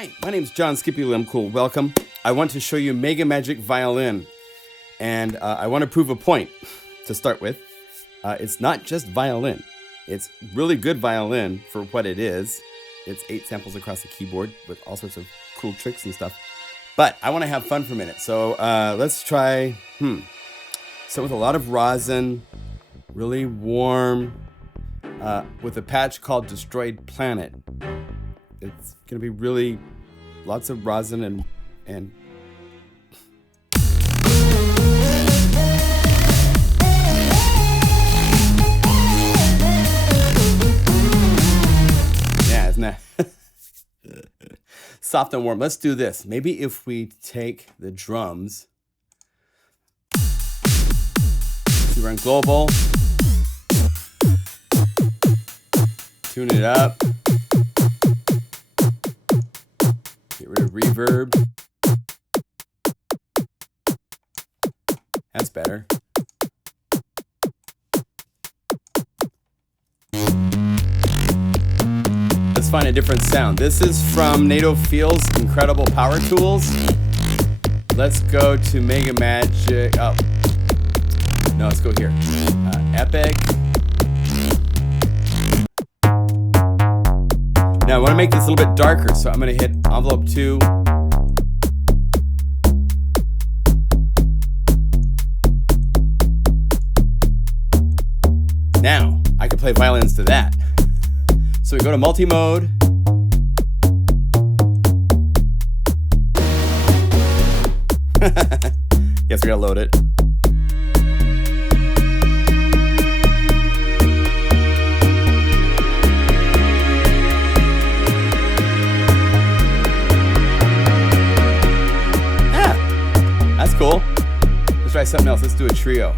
Hi, my name's John Skippy Limcool. Welcome. I want to show you MegaMagic Violin, and I want to prove a point to start with. It's not just violin. It's really good violin for what it is. It's 8 samples across the keyboard with all sorts of cool tricks and stuff. But I want to have fun for a minute, so let's try. So with a lot of rosin, really warm, with a patch called Destroyed Planet. It's gonna be really lots of rosin and yeah, isn't that soft and warm? Let's do this. Maybe if we take the drums, we run global, tune it up. Get rid of reverb. That's better. Let's find a different sound. This is from NATO Field's Incredible Power Tools. Let's go to MegaMagic. Oh, no, let's go here. Epic. Now I want to make this a little bit darker, so I'm going to hit envelope 2. Now I can play violins to that. So we go to multi-mode. Yes, we gotta load it. Cool. Let's try something else. Let's do a trio.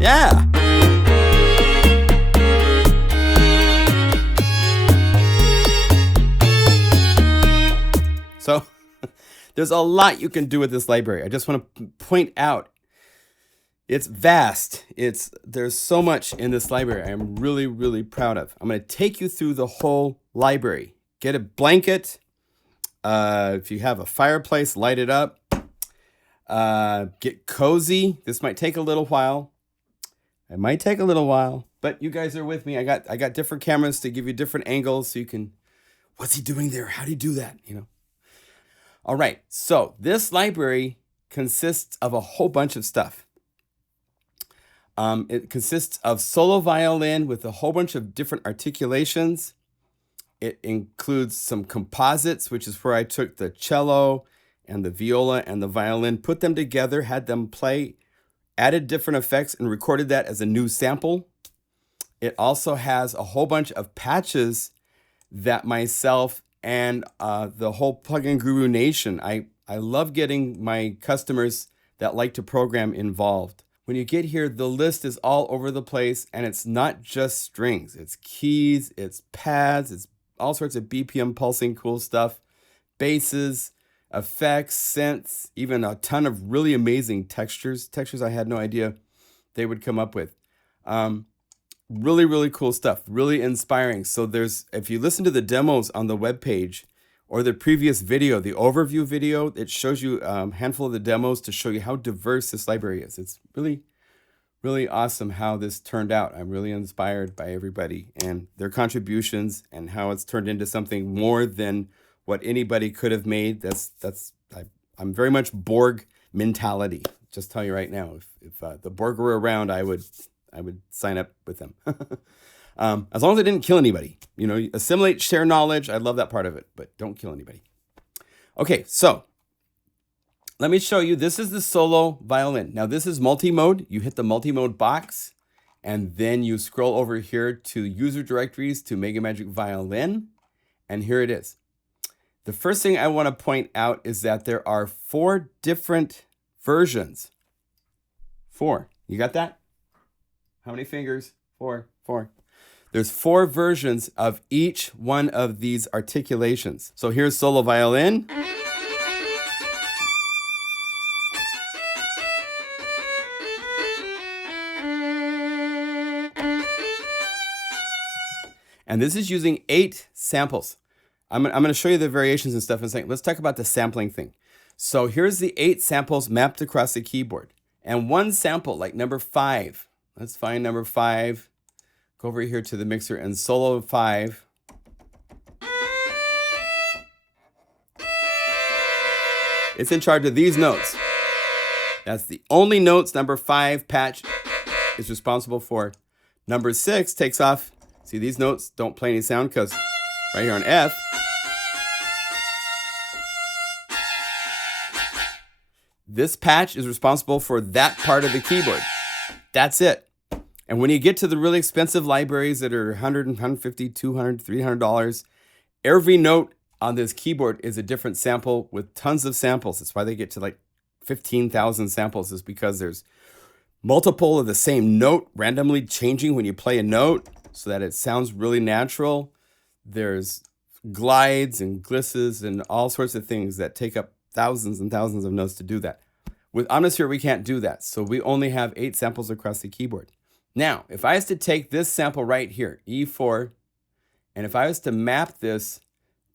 Yeah. So there's a lot you can do with this library. I just want to point out it's vast. There's so much in this library I'm really, really proud of. I'm going to take you through the whole library. Get a blanket. If you have a fireplace, light it up. Get cozy. This might take a little while. It might take a little while, but you guys are with me. I got different cameras to give you different angles so you can, what's he doing there? How do you do that? You know? All right, so this library consists of a whole bunch of stuff. It consists of solo violin with a whole bunch of different articulations. It includes some composites, which is where I took the cello and the viola and the violin, put them together, had them play, added different effects, and recorded that as a new sample. It also has a whole bunch of patches that myself and the whole Plugin Guru Nation, I love getting my customers that like to program involved. When you get here, the list is all over the place, and it's not just strings. It's keys, it's pads, it's all sorts of BPM pulsing cool stuff, basses, effects, synths, even a ton of really amazing textures I had no idea they would come up with. Really, really cool stuff, really inspiring. So if you listen to the demos on the webpage or the previous video, the overview video, it shows you a handful of the demos to show you how diverse this library is. It's really, really awesome how this turned out. I'm really inspired by everybody and their contributions and how it's turned into something more than what anybody could have made. I'm very much Borg mentality. Just tell you right now, if the Borg were around, I would sign up with them. As long as I didn't kill anybody. You know, assimilate, share knowledge. I love that part of it, but don't kill anybody. Okay, so let me show you. This is the solo violin. Now, this is multi-mode. You hit the multi-mode box, and then you scroll over here to user directories to MegaMagic Violin, and here it is. The first thing I want to point out is that there are 4 different versions. 4. You got that? How many fingers? 4. There's 4 versions of each one of these articulations. So here's solo violin. And this is using 8 samples. I'm going to show you the variations and stuff in a second. Let's talk about the sampling thing. So here's the 8 samples mapped across the keyboard. And one sample, like number 5. Let's find number 5. Go over here to the mixer and solo 5. It's in charge of these notes. That's the only notes number 5 patch is responsible for. Number 6 takes off. See, these notes don't play any sound because right here on F, this patch is responsible for that part of the keyboard. That's it. And when you get to the really expensive libraries that are $100, $150, $200, $300, every note on this keyboard is a different sample with tons of samples. That's why they get to like 15,000 samples, is because there's multiple of the same note randomly changing when you play a note so that it sounds really natural. There's glides and glisses and all sorts of things that take up thousands and thousands of notes to do that. With Omnisphere, we can't do that. So we only have 8 samples across the keyboard. Now, if I was to take this sample right here, E4, and if I was to map this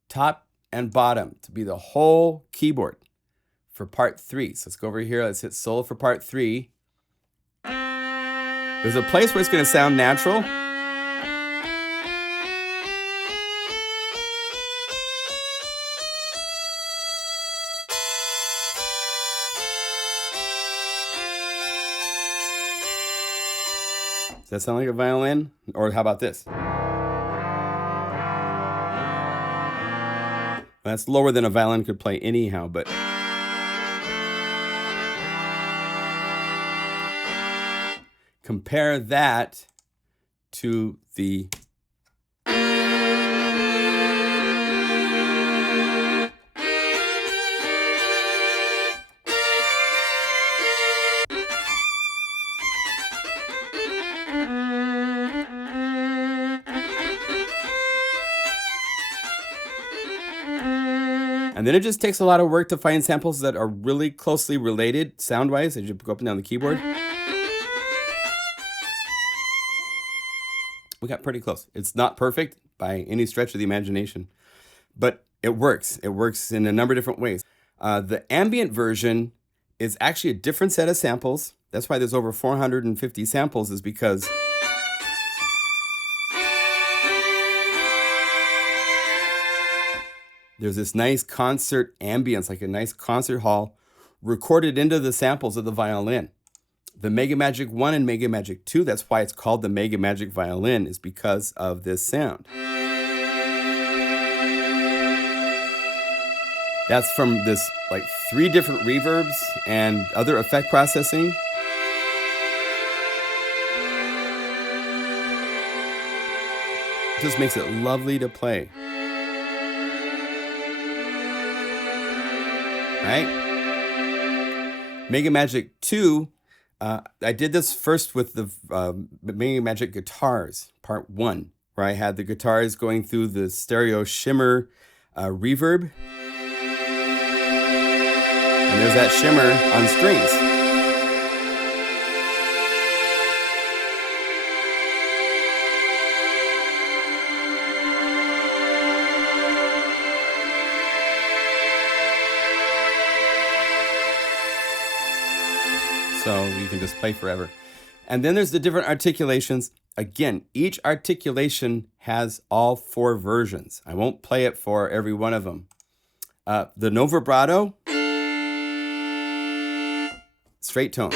top and bottom to be the whole keyboard for part 3. So let's go over here. Let's hit solo for part 3. There's a place where it's going to sound natural. Does that sound like a violin? Or how about this? That's lower than a violin could play anyhow, but compare that to the and then it just takes a lot of work to find samples that are really closely related sound-wise as you go up and down the keyboard. We got pretty close. It's not perfect by any stretch of the imagination, but it works. It works in a number of different ways. The ambient version is actually a different set of samples. That's why there's over 450 samples, is because there's this nice concert ambience, like a nice concert hall, recorded into the samples of the violin. The MegaMagic 1 and MegaMagic 2, that's why it's called the MegaMagic violin, is because of this sound. That's from this like 3 different reverbs and other effect processing. It just makes it lovely to play. Right? MegaMagic 2, I did this first with the MegaMagic guitars, part 1, where I had the guitars going through the stereo shimmer reverb. And there's that shimmer on strings. So you can just play forever. And then there's the different articulations. Again, each articulation has all 4 versions. I won't play it for every one of them. The no vibrato, straight tone.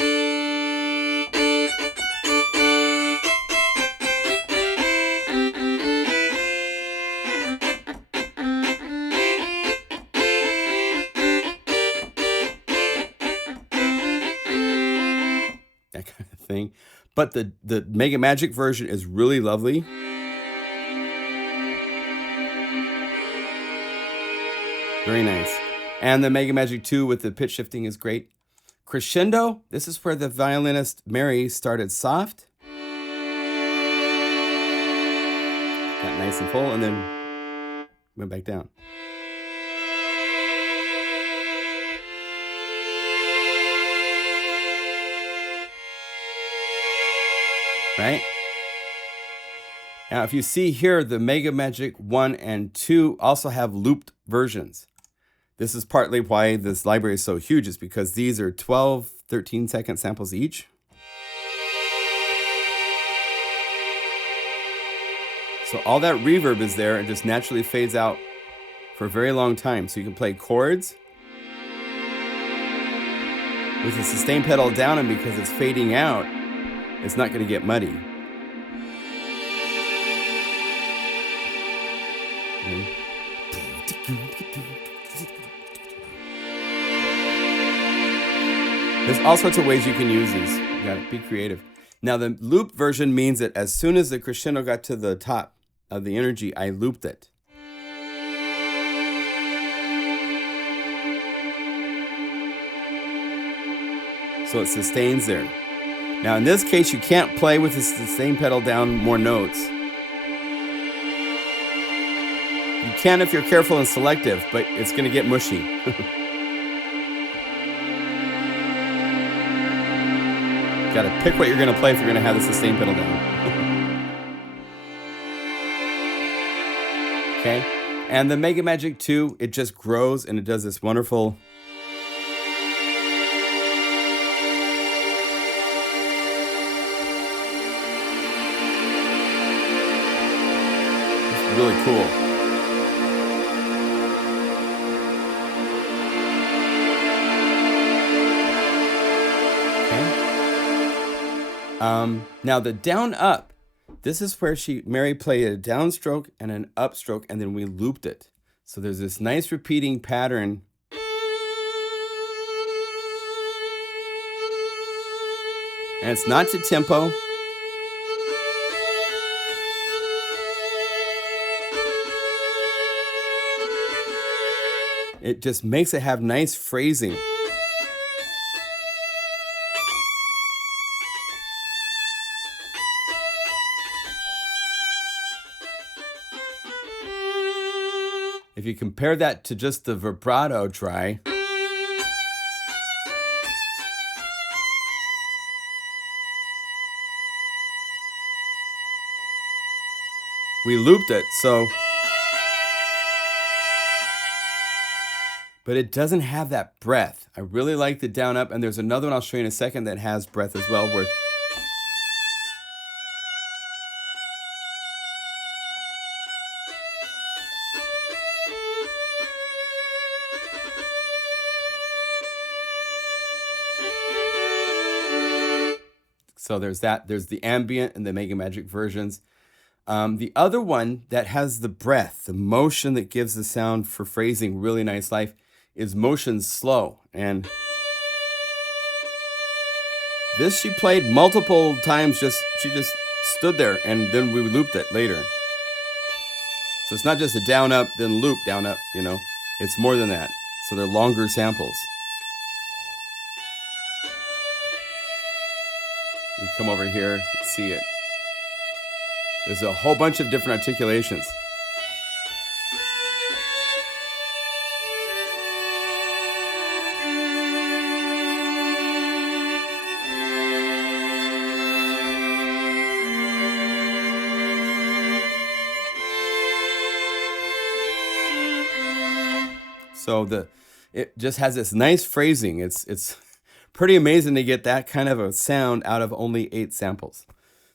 That kind of thing. But the MegaMagic version is really lovely. Very nice. And the MegaMagic 2 with the pitch shifting is great. Crescendo, this is where the violinist Mary started soft. Got nice and full, and then went back down. Right? Now, if you see here, the MegaMagic 1 and 2 also have looped versions. This is partly why this library is so huge, is because these are 12, 13-second samples each. So all that reverb is there and just naturally fades out for a very long time. So you can play chords with the sustain pedal down, and because it's fading out, it's not going to get muddy. There's all sorts of ways you can use these. You gotta be creative. Now, the loop version means that as soon as the crescendo got to the top of the energy, I looped it. So it sustains there. Now, in this case, you can't play with the sustain pedal down more notes. You can if you're careful and selective, but it's going to get mushy. Got to pick what you're going to play if you're going to have the sustain pedal down. Okay, and the MegaMagic 2, it just grows and it does this wonderful. It's really cool. Now the down up, this is where Mary played a downstroke and an upstroke, and then we looped it. So there's this nice repeating pattern. And it's not to tempo. It just makes it have nice phrasing. If you compare that to just the vibrato try, we looped it, so, but it doesn't have that breath. I really like the down up, and there's another one I'll show you in a second that has breath as well, where so there's that. There's the ambient and the MegaMagic versions. The other one that has the breath, the motion that gives the sound for phrasing really nice life, is motion slow. And this she played multiple times. She just stood there, and then we looped it later. So it's not just a down up, then loop, down up, you know. It's more than that. So they're longer samples. You come over here and see it. There's a whole bunch of different articulations. So it just has this nice phrasing. It's pretty amazing to get that kind of a sound out of only 8 samples.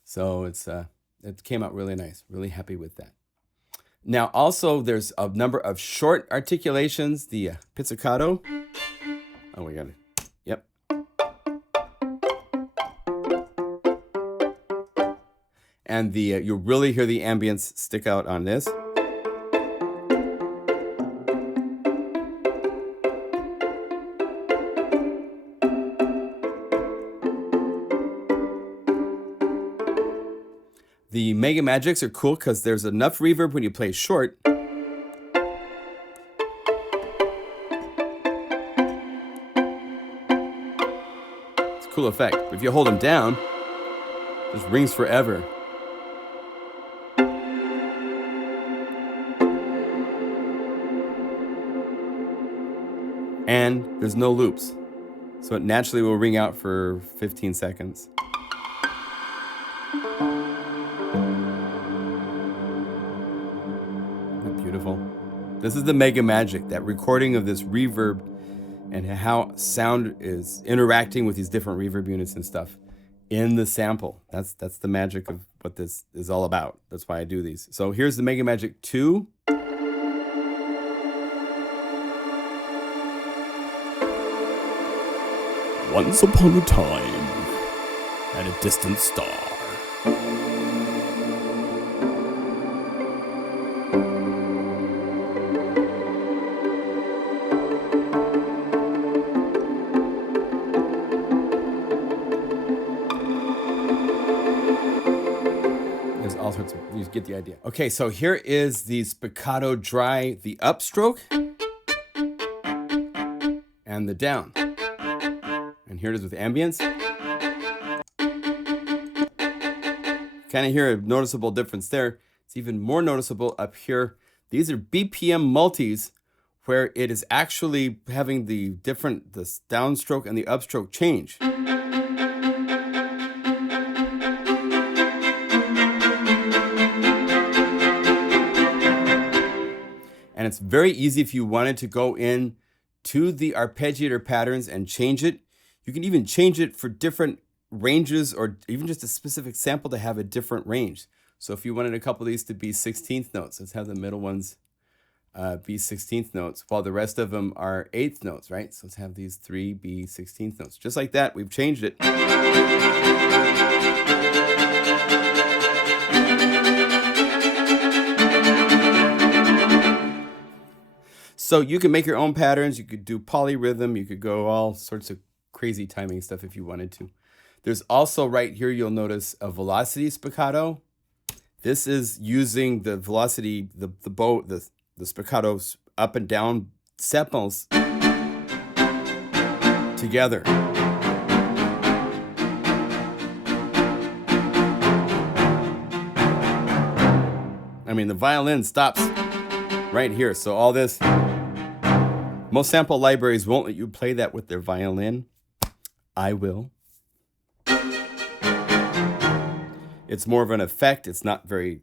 So it came out really nice. Really happy with that. Now also there's a number of short articulations. The pizzicato. Oh, we got it. Yep. And you'll really hear the ambience stick out on this. The MegaMagics are cool because there's enough reverb when you play short. It's a cool effect. But if you hold them down, it just rings forever. and there's no loops. So it naturally will ring out for 15 seconds. Isn't that beautiful? This is the MegaMagic, that recording of this reverb and how sound is interacting with these different reverb units and stuff in the sample. That's the magic of what this is all about. That's why I do these. So here's the MegaMagic 2. Once upon a time, at a distant star. There's all sorts of, you get the idea. Okay, so here is the spiccato dry, the upstroke, and the down. And here it is with ambience. Kind of hear a noticeable difference there. It's even more noticeable up here. These are BPM multis where it is actually having the downstroke and the upstroke change. And it's very easy if you wanted to go in to the arpeggiator patterns and change it. You can even change it for different ranges or even just a specific sample to have a different range. So if you wanted a couple of these to be 16th notes, let's have the middle ones be 16th notes, while the rest of them are 8th notes, right? So let's have these 3 be 16th notes. Just like that, we've changed it. So you can make your own patterns. You could do polyrhythm. You could go all sorts of crazy timing stuff if you wanted to. There's also right here, you'll notice a velocity spiccato. This is using the velocity, the spiccatos up and down sepals together. I mean, the violin stops right here. So all this, most sample libraries won't let you play that with their violin. I will. It's more of an effect. It's not very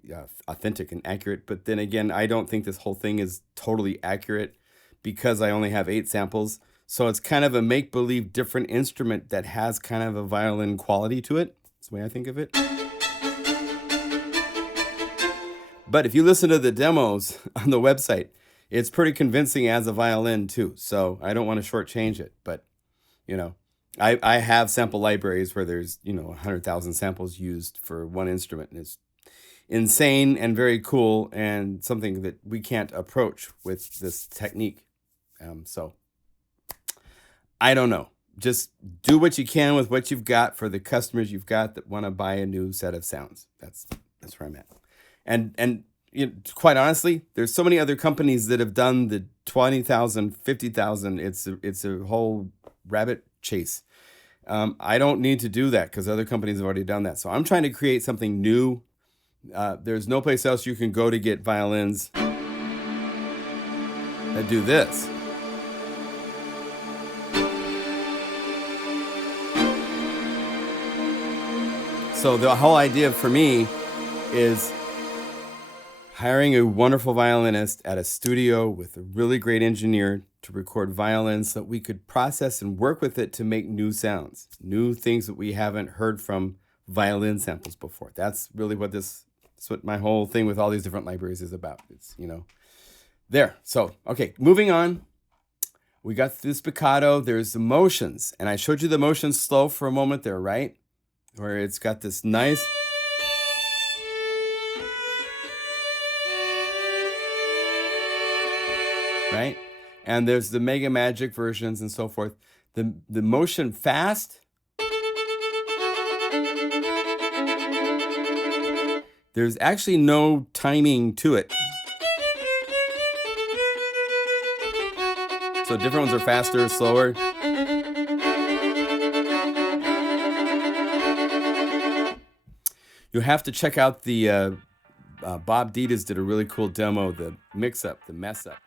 authentic and accurate. But then again, I don't think this whole thing is totally accurate because I only have 8 samples. So it's kind of a make-believe different instrument that has kind of a violin quality to it. That's the way I think of it. But if you listen to the demos on the website, it's pretty convincing as a violin too. So I don't want to shortchange it. But, you know, I have sample libraries where there's, 100,000 samples used for one instrument. And it's insane and very cool and something that we can't approach with this technique. So I don't know. Just do what you can with what you've got for the customers you've got that want to buy a new set of sounds. That's where I'm at. And quite honestly, there's so many other companies that have done the 20,000, 50,000. It's a whole rabbit chase. I don't need to do that because other companies have already done that. So I'm trying to create something new. There's no place else you can go to get violins that do this. So the whole idea for me is hiring a wonderful violinist at a studio with a really great engineer to record violins so that we could process and work with it to make new sounds, new things that we haven't heard from violin samples before. That's really that's what my whole thing with all these different libraries is about. It's, there. So, okay, moving on. We got the spiccato. There's the motions. And I showed you the motions slow for a moment there, right? Where it's got this nice... right? And there's the MegaMagic versions and so forth. The motion fast, there's actually no timing to it. So different ones are faster, slower. You have to check out the Bob Ditas did a really cool demo, the mix-up, the mess-up.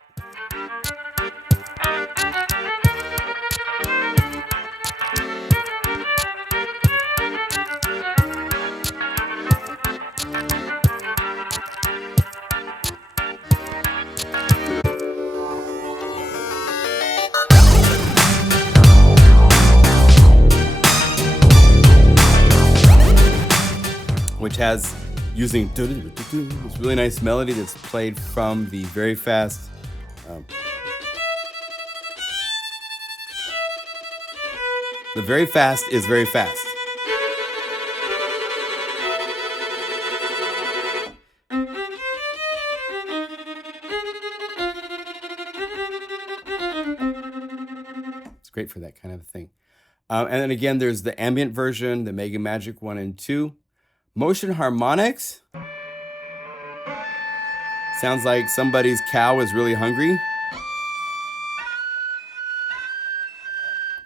which has using this really nice melody that's played from the very fast. The very fast is very fast. It's great for that kind of thing. And then again, there's the ambient version, the MegaMagic 1 and 2. Motion harmonics. Sounds like somebody's cow is really hungry.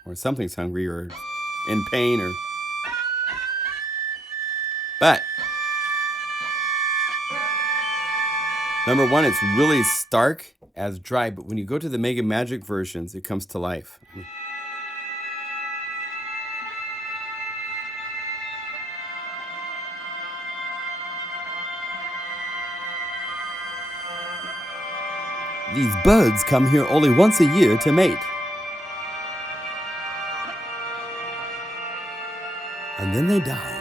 Or something's hungry or in pain or... But number one, it's really stark as dry, but when you go to the MegaMagic versions, it comes to life. These birds come here only once a year to mate. And then they die.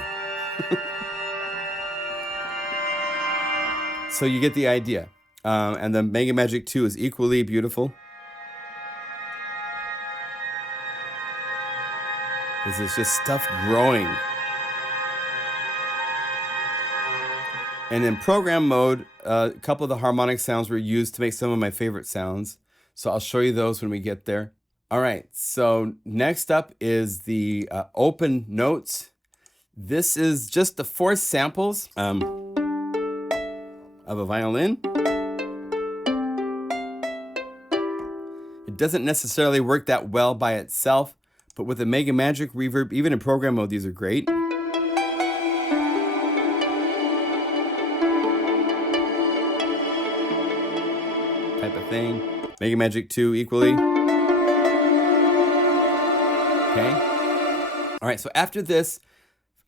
So you get the idea. And the MegaMagic 2 is equally beautiful. This is just stuff growing. And in program mode, a couple of the harmonic sounds were used to make some of my favorite sounds. So I'll show you those when we get there. All right, so next up is the open notes. This is just the 4 samples of a violin. It doesn't necessarily work that well by itself, but with the MegaMagic reverb, even in program mode, these are great. Type of thing. MegaMagic 2 equally. Okay. All right, so after this,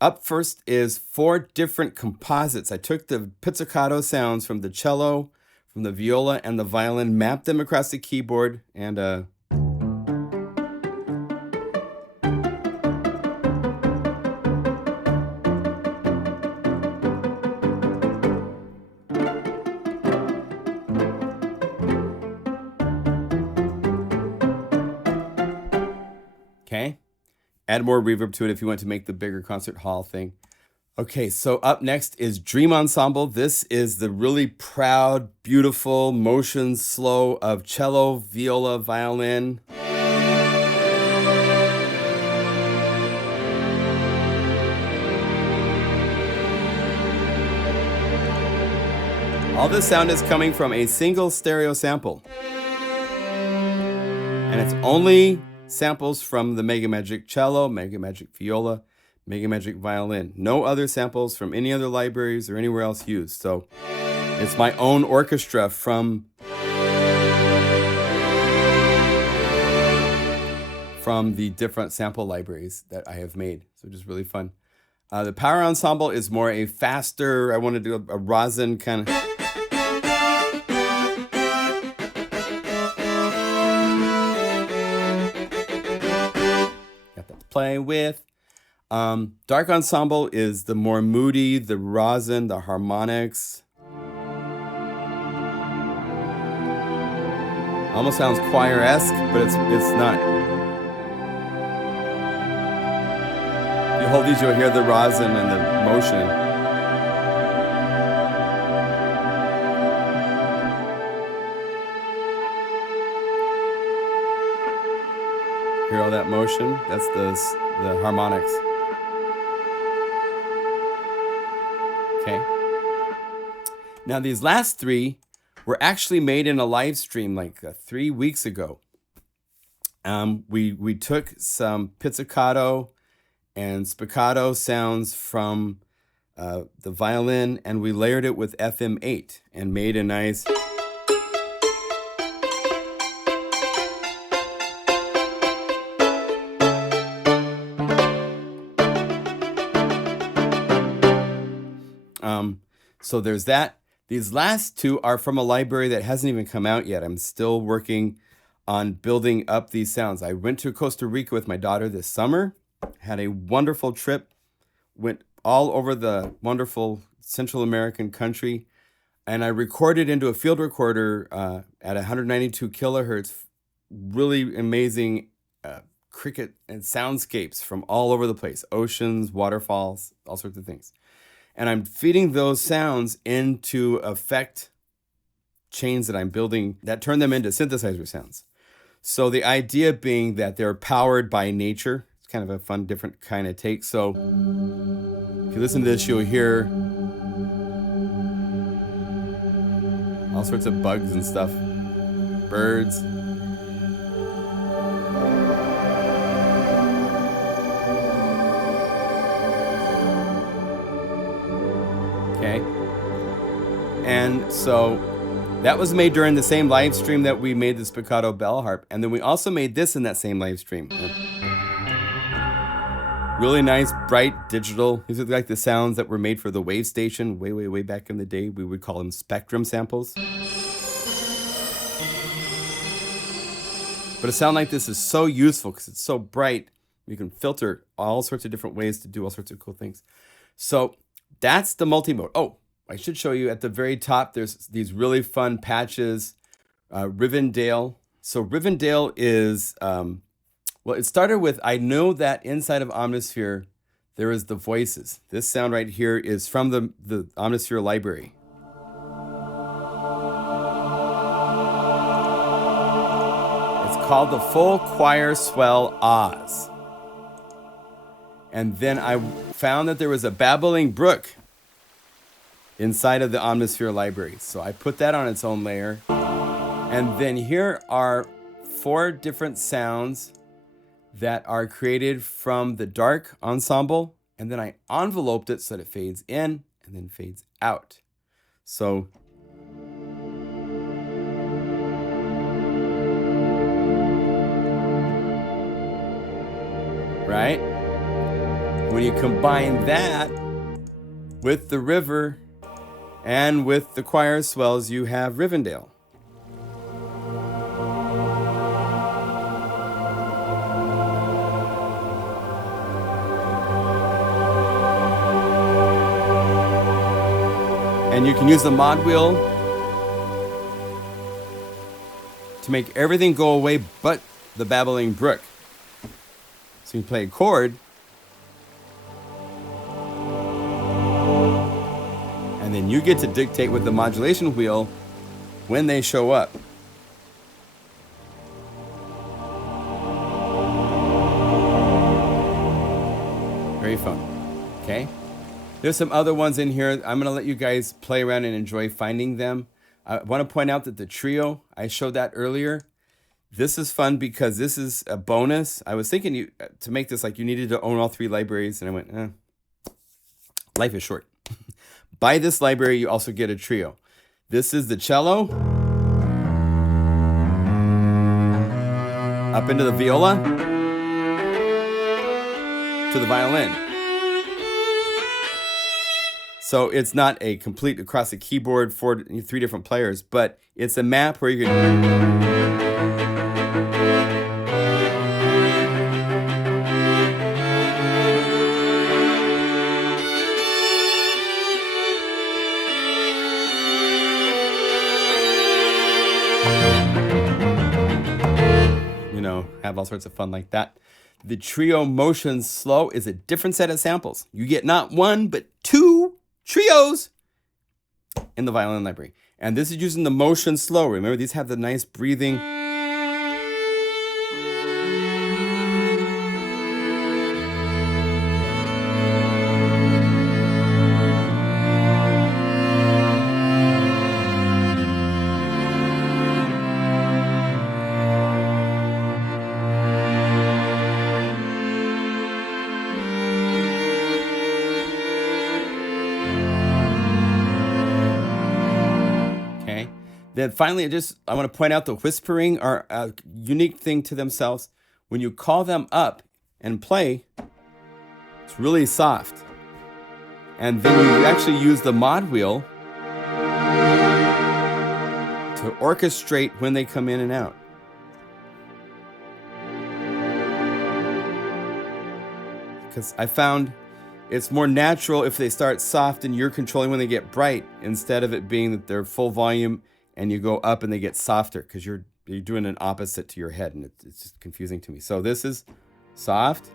up first is 4 different composites. I took the pizzicato sounds from the cello, from the viola, and the violin, mapped them across the keyboard, and okay. Add more reverb to it if you want to make the bigger concert hall thing. Okay, so up next is Dream Ensemble. This is the really proud, beautiful, motion slow of cello, viola, violin. All this sound is coming from a single stereo sample. And it's only samples from the MegaMagic cello, MegaMagic viola, MegaMagic violin. No other samples from any other libraries or anywhere else used. So it's my own orchestra from the different sample libraries that I have made. So just really fun. The power ensemble is more a faster, I want to do a rosin kind of... play with. Dark ensemble is the more moody, the rosin, the harmonics. Almost sounds choir-esque, but it's not. If you hold these, you'll hear the rosin and the motion. Hear all that motion? That's the harmonics. Okay. Now these last 3 were actually made in a live stream like 3 weeks ago. We took some pizzicato and spiccato sounds from the violin, and we layered it with FM8 and made a nice... So there's that. These last 2 are from a library that hasn't even come out yet. I'm still working on building up these sounds. I went to Costa Rica with my daughter this summer, had a wonderful trip, went all over the wonderful Central American country. And I recorded into a field recorder at 192 kilohertz, really amazing cricket and soundscapes from all over the place, oceans, waterfalls, all sorts of things. And I'm feeding those sounds into effect chains that I'm building that turn them into synthesizer sounds. So the idea being that they're powered by nature. It's kind of a fun, different kind of take. So if you listen to this, you'll hear all sorts of bugs and stuff, birds. Okay. And so that was made during the same live stream that we made the Spiccato Bell Harp. And then we also made this in that same live stream. Really nice, bright, digital. These are like the sounds that were made for the wave station way, way, way back in the day. We would call them spectrum samples. But a sound like this is so useful because it's so bright. You can filter all sorts of different ways to do all sorts of cool things. So that's the multimode. Oh, I should show you at the very top, there's these really fun patches. Rivendell. So Rivendell is, well, it started with, I know that inside of Omnisphere, there is the voices. This sound right here is from the Omnisphere library. It's called the Full Choir Swell Oz. And then I found that there was a babbling brook inside of the Omnisphere library. So I put that on its own layer. And then here are 4 different sounds that are created from the dark ensemble. And then I enveloped it so that it fades in and then fades out. So right? When you combine that with the river and with the choir swells, you have Rivendell. And you can use the mod wheel to make everything go away but the babbling brook. So you play a chord, and then you get to dictate with the modulation wheel when they show up. Very fun. Okay? There's some other ones in here. I'm going to let you guys play around and enjoy finding them. I want to point out that the trio, I showed that earlier. This is fun because this is a bonus. I was thinking to make this like you needed to own all 3 libraries, and I went, life is short. By this library, you also get a trio. This is the cello, up into the viola, to the violin. So it's not a complete across the keyboard for 3 different players, but it's a map where you can... have all sorts of fun like that. The trio motion slow is a different set of samples. You get not 1, but 2 trios in the violin library. And this is using the motion slow. Remember, these have the nice breathing. Then finally, I want to point out the whispering are a unique thing to themselves. When you call them up and play, it's really soft. And then you actually use the mod wheel to orchestrate when they come in and out. Because I found It's more natural if they start soft and you're controlling when they get bright, instead of it being that they're full volume and you go up and they get softer, because you're doing an opposite to your head, and it's just confusing to me. So this is soft.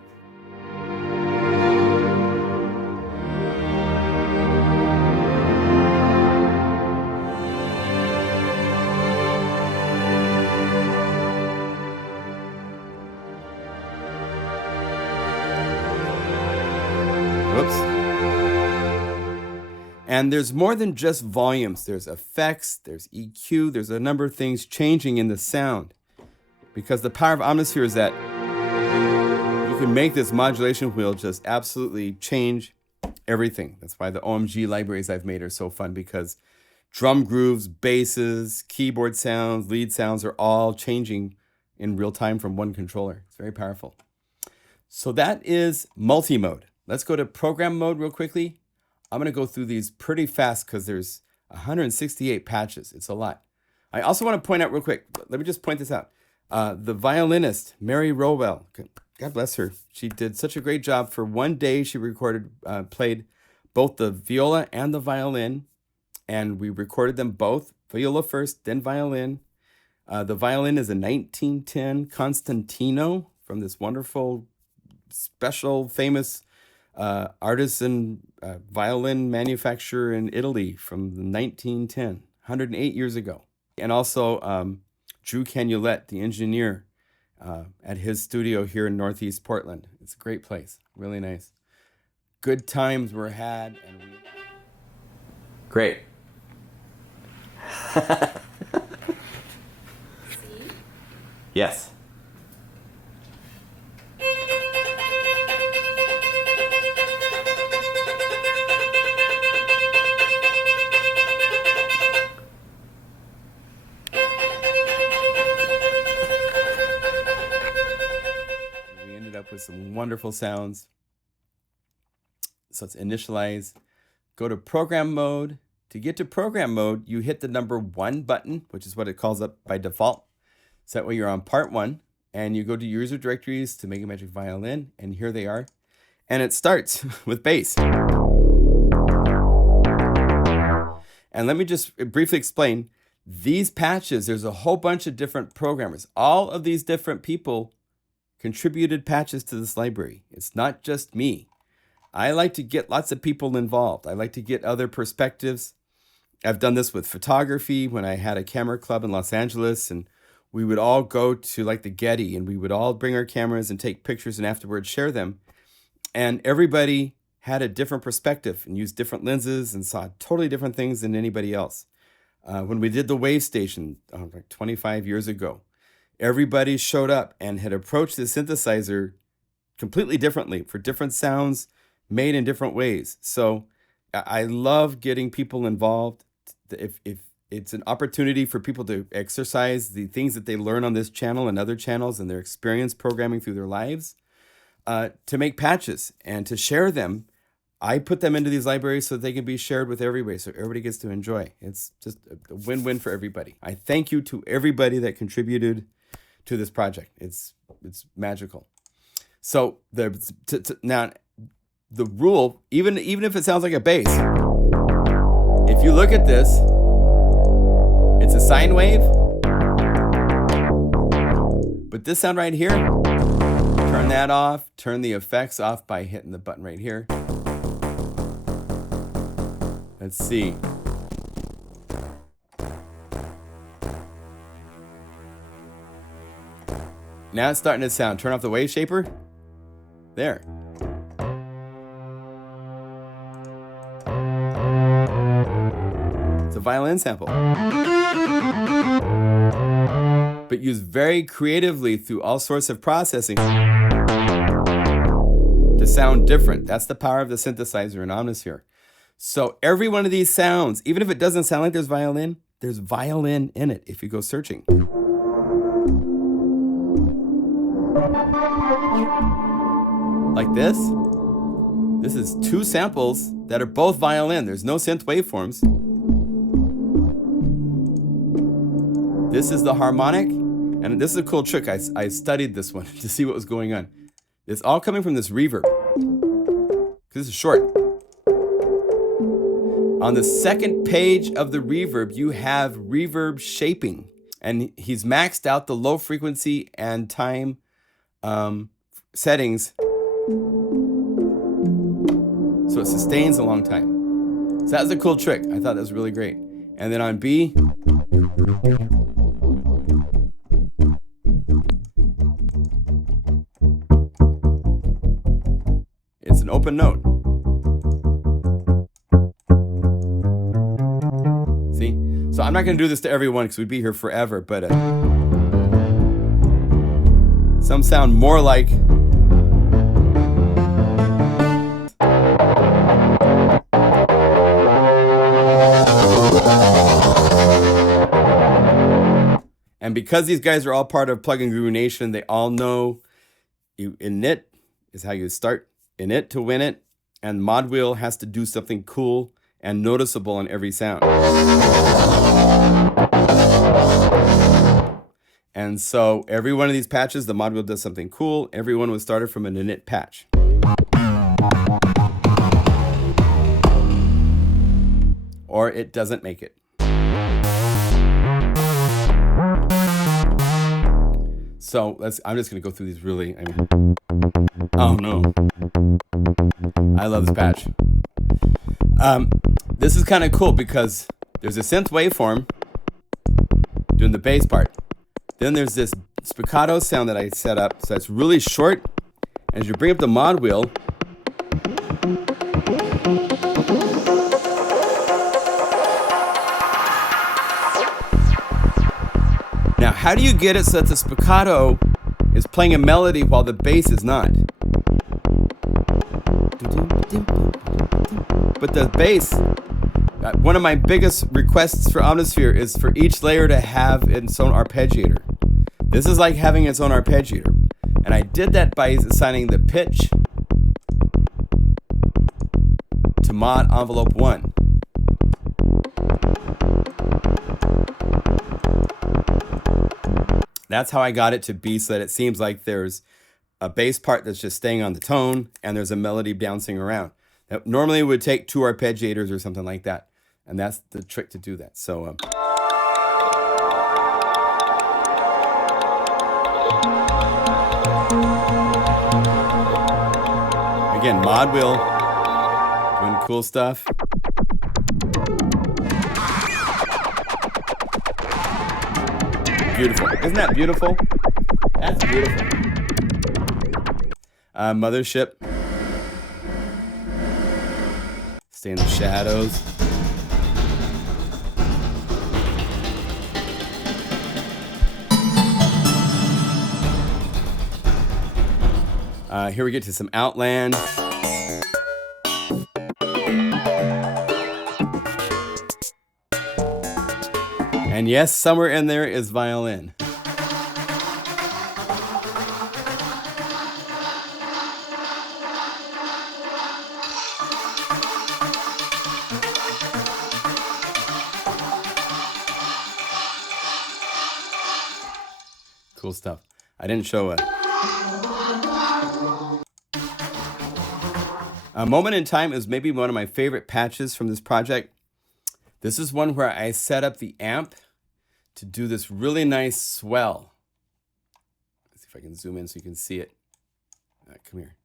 Whoops. And there's more than just volumes. There's effects, there's EQ, there's a number of things changing in the sound. Because the power of Omnisphere is that you can make this modulation wheel just absolutely change everything. That's why the OMG libraries I've made are so fun, because drum grooves, basses, keyboard sounds, lead sounds are all changing in real time from one controller. It's very powerful. So that is multi-mode. Let's go to program mode real quickly. I'm going to go through these pretty fast because there's 168 patches. It's a lot. I also want to point out real quick, let me just point this out. The violinist, Mary Rowell, God bless her. She did such a great job. For one day, she played both the viola and the violin, and we recorded them both, viola first, then violin. The violin is a 1910 Constantino from this wonderful, special, famous artisan violin manufacturer in Italy from the 1910, 108 years ago. And also Drew Canulet, the engineer, at his studio here in Northeast Portland. It's a great place, really nice. Good times were had. Great. Yes. With some wonderful sounds. So let's initialize. Go to program mode. To get to program mode, you hit the number 1 button, which is what it calls up by default. So that way you're on part 1, and you go to user directories to MegaMagic Violin, and here they are. And it starts with bass. And let me just briefly explain. These patches, there's a whole bunch of different programmers. All of these different people contributed patches to this library. It's not just me. I like to get lots of people involved. I like to get other perspectives. I've done this with photography when I had a camera club in Los Angeles, and we would all go to like the Getty, and we would all bring our cameras and take pictures and afterwards share them. And everybody had a different perspective and used different lenses and saw totally different things than anybody else. When we did the Wave Station like 25 years ago, everybody showed up and had approached the synthesizer completely differently for different sounds made in different ways. So I love getting people involved. If it's an opportunity for people to exercise the things that they learn on this channel and other channels and their experience programming through their lives, to make patches and to share them, I put them into these libraries so that they can be shared with everybody, so everybody gets to enjoy. It's just a win-win for everybody. I thank you to everybody that contributed to this project. It's magical. So now the rule, even if it sounds like a bass, if you look at this, it's a sine wave. But this sound right here, turn that off, turn the effects off by hitting the button right here. Let's see. Now it's starting to sound. Turn off the wave shaper. There. It's a violin sample. But used very creatively through all sorts of processing to sound different. That's the power of the synthesizer in Omnisphere. So every one of these sounds, even if it doesn't sound like there's violin in it if you go searching. Like this. This is 2 samples that are both violin. There's no synth waveforms. This is the harmonic, and this is a cool trick. I studied this one to see what was going on. It's all coming from this reverb. because this is short. On the second page of the reverb, you have reverb shaping. And he's maxed out the low frequency and time settings, so it sustains a long time. So that was a cool trick. I thought that was really great. And then on B, it's an open note. See? So I'm not going to do this to everyone because we'd be here forever, but some sound more like and because these guys are all part of Plug and Guru Nation, they all know init is how you start init to win it, and mod wheel has to do something cool and noticeable on every sound. And so every one of these patches, the mod wheel does something cool. Every one was started from an init patch. Or it doesn't make it. So I'm just gonna go through these really, oh no. I love this patch. This is kind of cool because there's a synth waveform doing the bass part. Then there's this spiccato sound that I set up, so it's really short. As you bring up the mod wheel, now how do you get it so that the spiccato is playing a melody while the bass is not? But the bass, one of my biggest requests for Omnisphere is for each layer to have its own arpeggiator. This is like having its own arpeggiator. And I did that by assigning the pitch to mod envelope 1. That's how I got it to be so that it seems like there's a bass part that's just staying on the tone and there's a melody bouncing around. Now, normally it would take 2 arpeggiators or something like that. And that's the trick to do that. So again, mod wheel doing cool stuff. Beautiful. Isn't that beautiful? That's beautiful. Mothership. Stay in the shadows. Here we get to some Outland. And yes, somewhere in there is Violin. Cool stuff. I didn't show it. A Moment in Time is maybe one of my favorite patches from this project. This is one where I set up the amp to do this really nice swell. Let's see if I can zoom in so you can see it. Come here.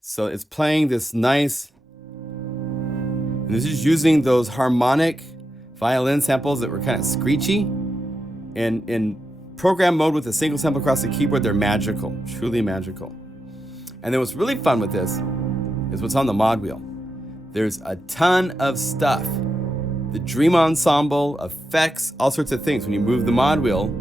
So it's playing this nice, and this is using those harmonic violin samples that were kind of screechy. In program mode with a single sample across the keyboard, they're magical, truly magical. And then what's really fun with this is what's on the mod wheel. There's a ton of stuff. The Dream Ensemble, effects, all sorts of things. When you move the mod wheel,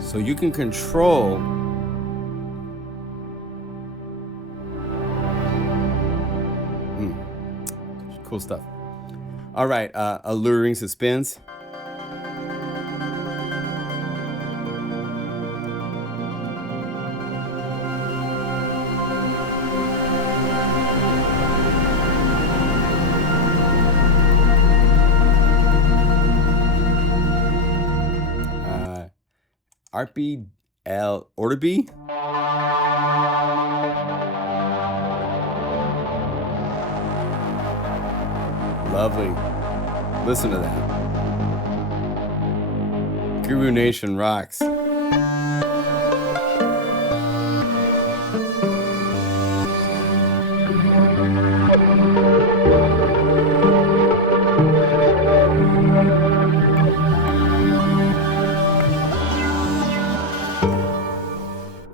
so you can control cool stuff. All right, alluring suspense. RPL Orderby. Lovely. Listen to that. Guru Nation rocks.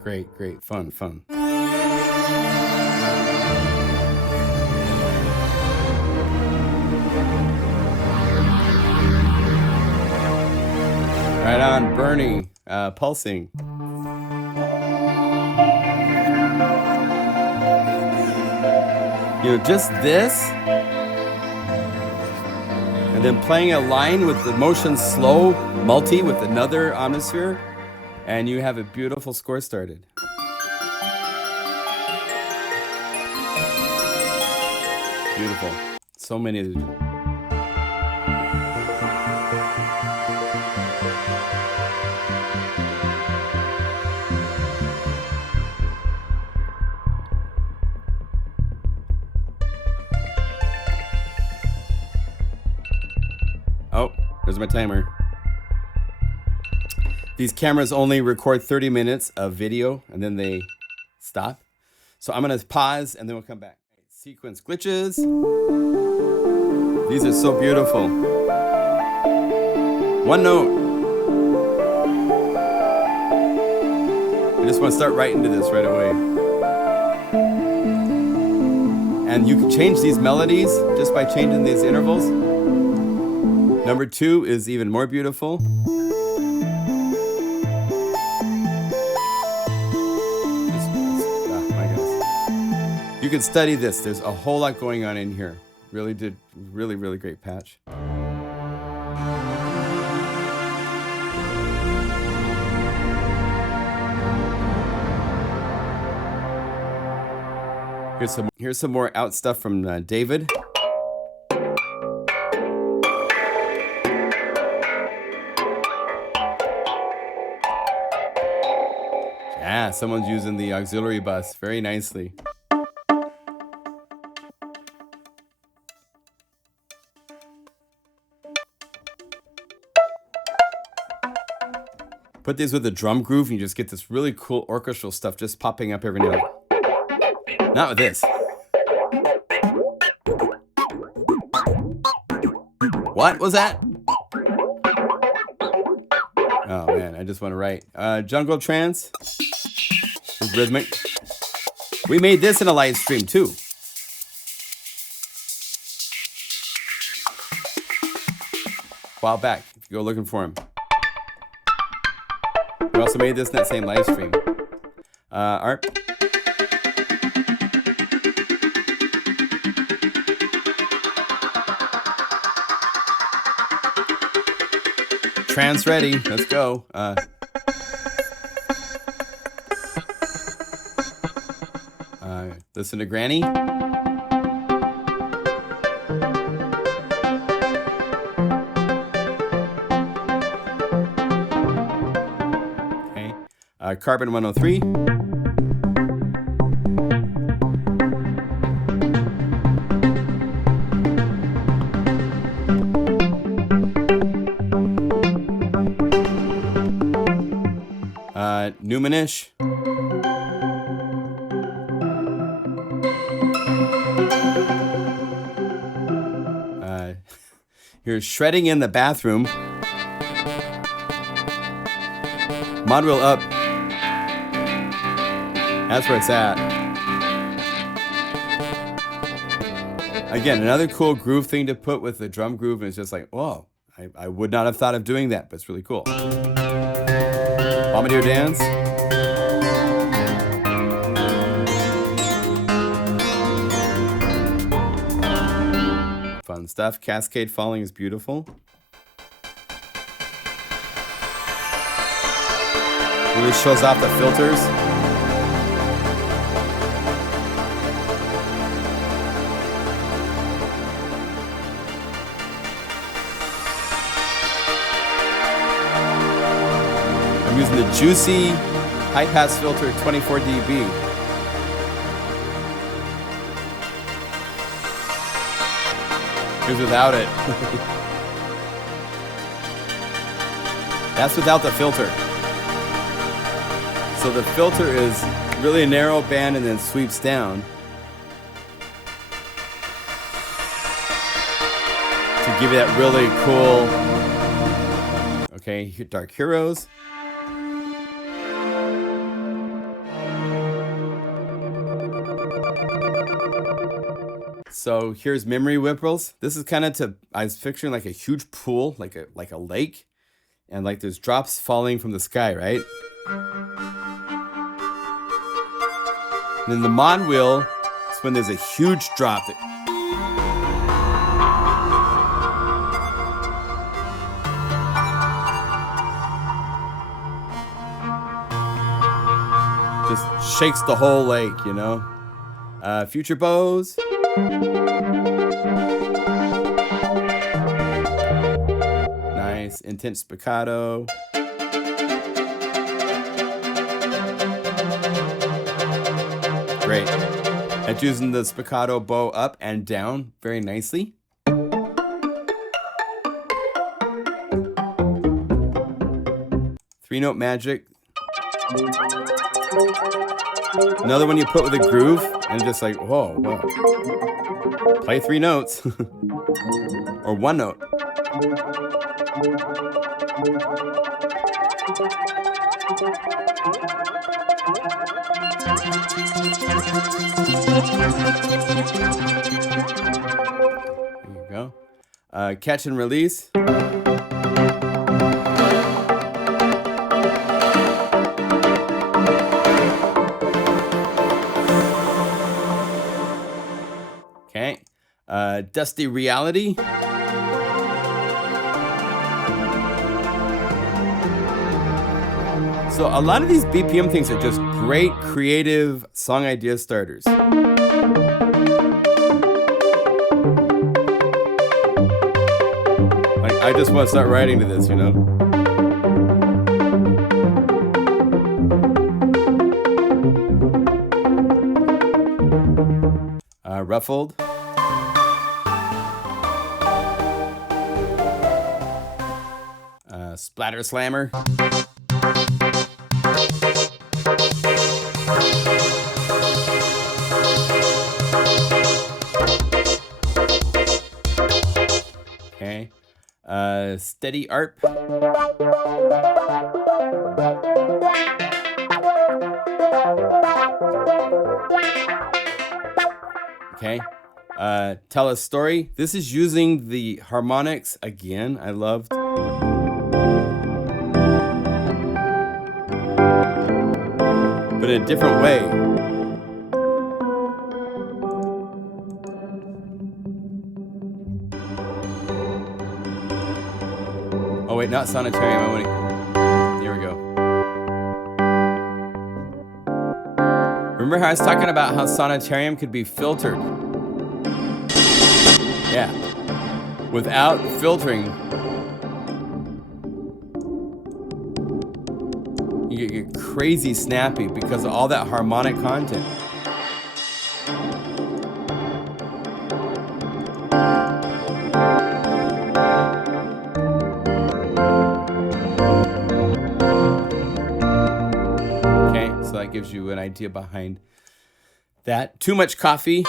Great, great, fun. Right on, Bernie, pulsing. You know, just this, and then playing a line with the motion slow multi with another Omnisphere, and you have a beautiful score started. Beautiful. So many to do. Oh, there's my timer. These cameras only record 30 minutes of video and then they stop. So I'm gonna pause and then we'll come back. Sequence glitches. These are so beautiful. One note. I just want to start right into this right away. And you can change these melodies just by changing these intervals. Number 2 is even more beautiful. My goodness. You can study this. There's a whole lot going on in here. Really great patch. Here's some more out stuff from David. Yeah, someone's using the auxiliary bus very nicely. Put these with a drum groove and you just get this really cool orchestral stuff just popping up every now and then. Not with this. What was that? Oh man, I just want to write. Jungle Trance. Is rhythmic. We made this in a live stream too. A while back, if you go looking for him. We also made this in that same live stream. Art. Trance ready. Let's go. Listen to Granny. Okay. Carbon 103. Numanish. Here's Shredding in the Bathroom. Mod wheel up. That's where it's at. Again, another cool groove thing to put with the drum groove, and it's just like, whoa, I would not have thought of doing that, but it's really cool. Bombardier Dance. Fun stuff. Cascade falling is beautiful. Really shows off the filters. I'm using the Juicy high pass filter 24 dB. Here's without it. That's without the filter. So the filter is really a narrow band and then sweeps down to give you that really cool. Okay, Dark Heroes. So here's Memory Whipples. This is kind of I was picturing like a huge pool, like a lake, and like there's drops falling from the sky, right? And then the mod wheel is when there's a huge drop that just shakes the whole lake, you know? Future bows. Nice, intense spiccato. Great. That's using the spiccato bow up and down very nicely. Three-note magic. Another one you put with a groove and just like, whoa, whoa. Play 3 notes. Or 1 note. There you go. Catch and release. Okay. Dusty Reality. So a lot of these BPM things are just great creative song idea starters. Like, I just want to start writing to this, you know? Ruffled. Splatter Slammer. Okay. Steady Arp. Okay. Tell a Story. This is using the harmonics again. I loved. But in a different way. Oh wait, not Sanitarium. There we go. Remember how I was talking about how Sanitarium could be filtered? Yeah. Without filtering, you get crazy snappy because of all that harmonic content. Okay, so that gives you an idea behind that. Too Much Coffee.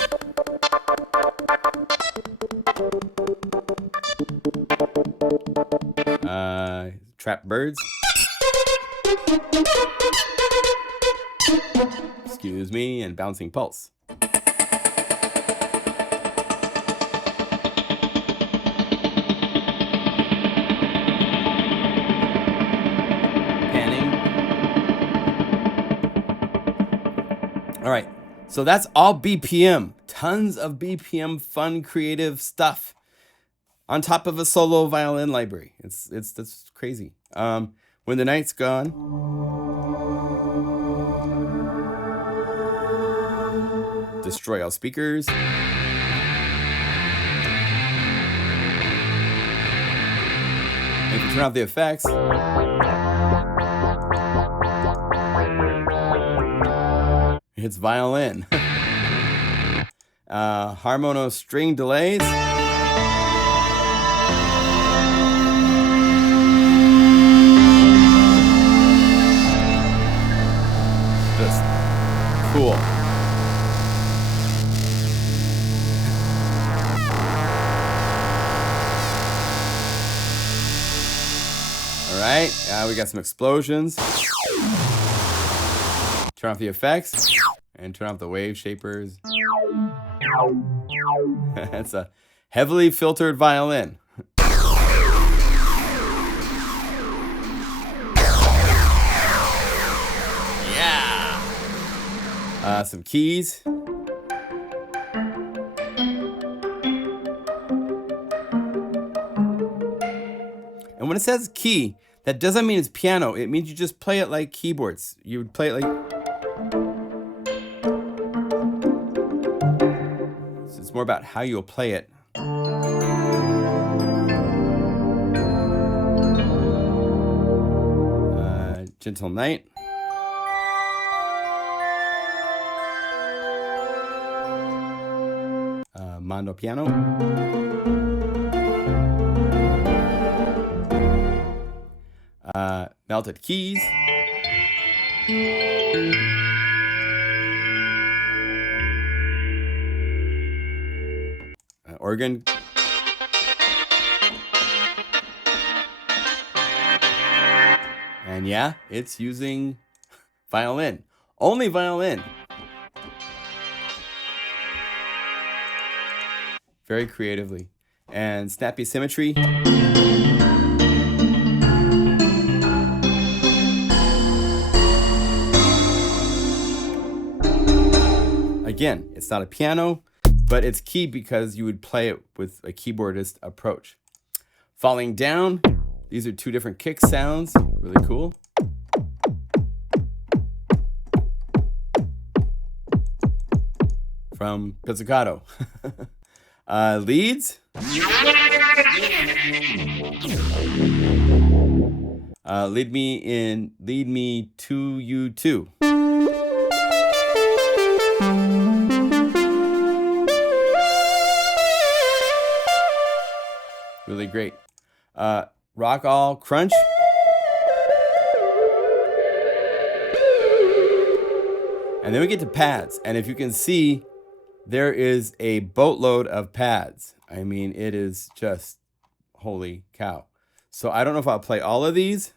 Trap Birds. Excuse me, and Bouncing Pulse. Panning. All right, so that's all BPM. Tons of BPM fun, creative stuff. on top of a solo violin library. That's crazy. When the night's gone. Destroy all speakers. And if you turn off the effects, it's violin. Harmono string delays. Just cool. All right, we got some explosions. Turn off the effects and turn off the wave shapers. That's a heavily filtered violin. Yeah. Some keys. And when it says key, that doesn't mean it's piano. It means you just play it like keyboards. You would play it like... So it's more about how you'll play it. Gentle Night. Mondo Piano. Melted keys. Organ. And yeah, it's using violin. Only violin. Very creatively. And snappy symmetry. Again, it's not a piano, but it's key because you would play it with a keyboardist approach. Falling Down. These are two different kick sounds. Really cool. From Pizzicato. Leads. Lead Me to You Too. Really great. Rock All Crunch. And then we get to pads. And if you can see, there is a boatload of pads. I mean, it is just holy cow. So I don't know if I'll play all of these.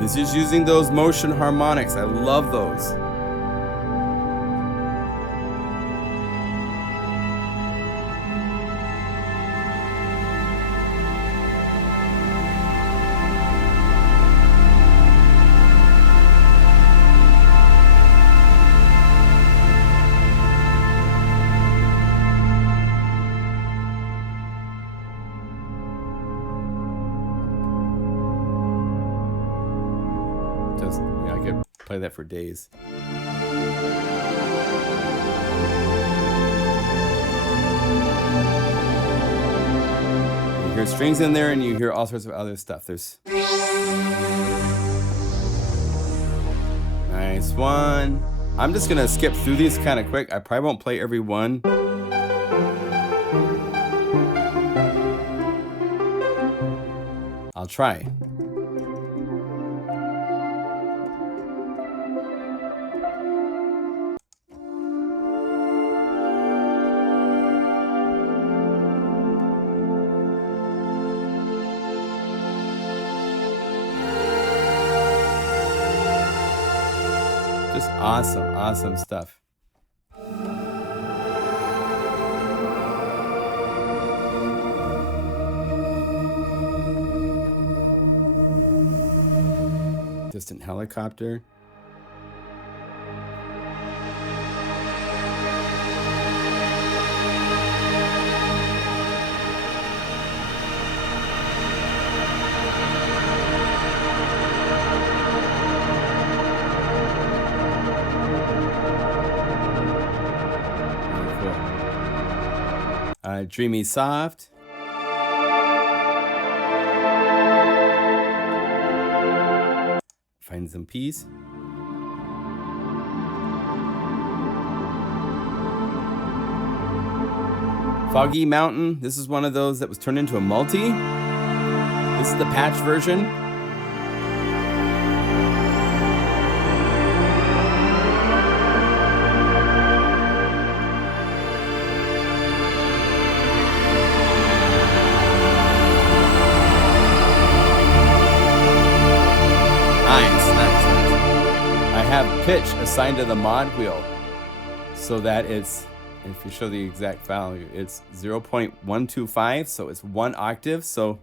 This is using those motion harmonics. I love those. Just, I could play that for days. You hear strings in there and you hear all sorts of other stuff. There's nice one. I'm just gonna skip through these kind of quick. I probably won't play every one. I'll try. Just awesome, awesome stuff. Distant Helicopter. Dreamy Soft. Find some peace. Foggy Mountain. This is one of those that was turned into a multi. This is the patch version. I have pitch assigned to the mod wheel so that it's, if you show the exact value, it's 0.125, so it's 1 octave. So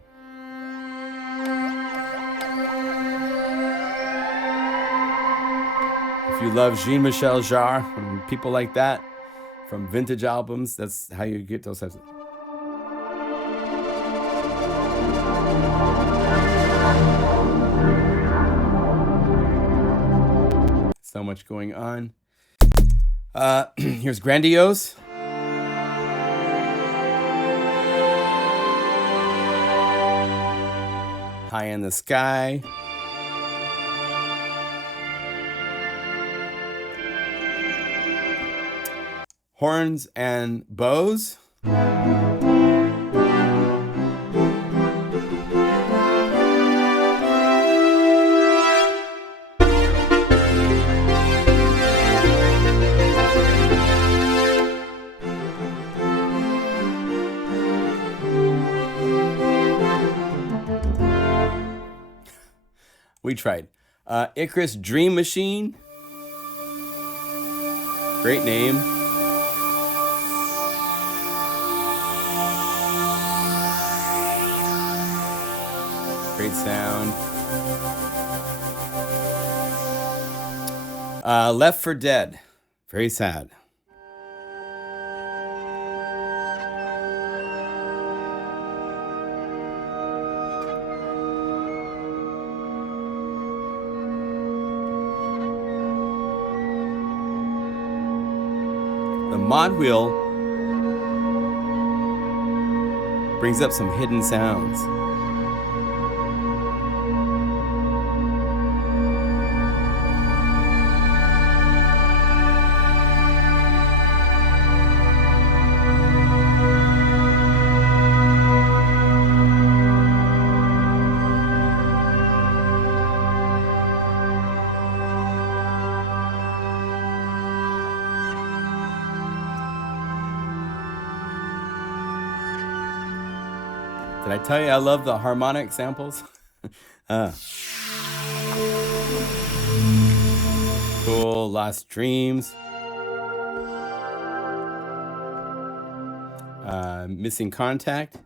if you love Jean-Michel Jarre and people like that from vintage albums, that's how you get those types of... So much going on. Here's Grandiose. High in the Sky. Horns and Bows. We tried. Icarus Dream Machine. Great name. Great sound. Left for Dead. Very sad. The mod wheel brings up some hidden sounds. Did I tell you I love the harmonic samples? Cool. Lost Dreams. Missing Contact.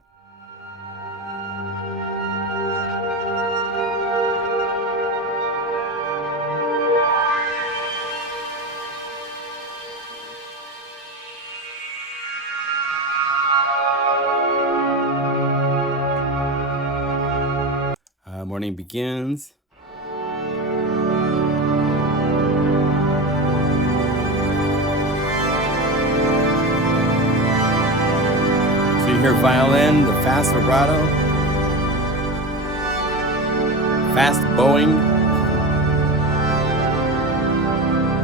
Morning Begins. So you hear violin, the fast vibrato, fast bowing,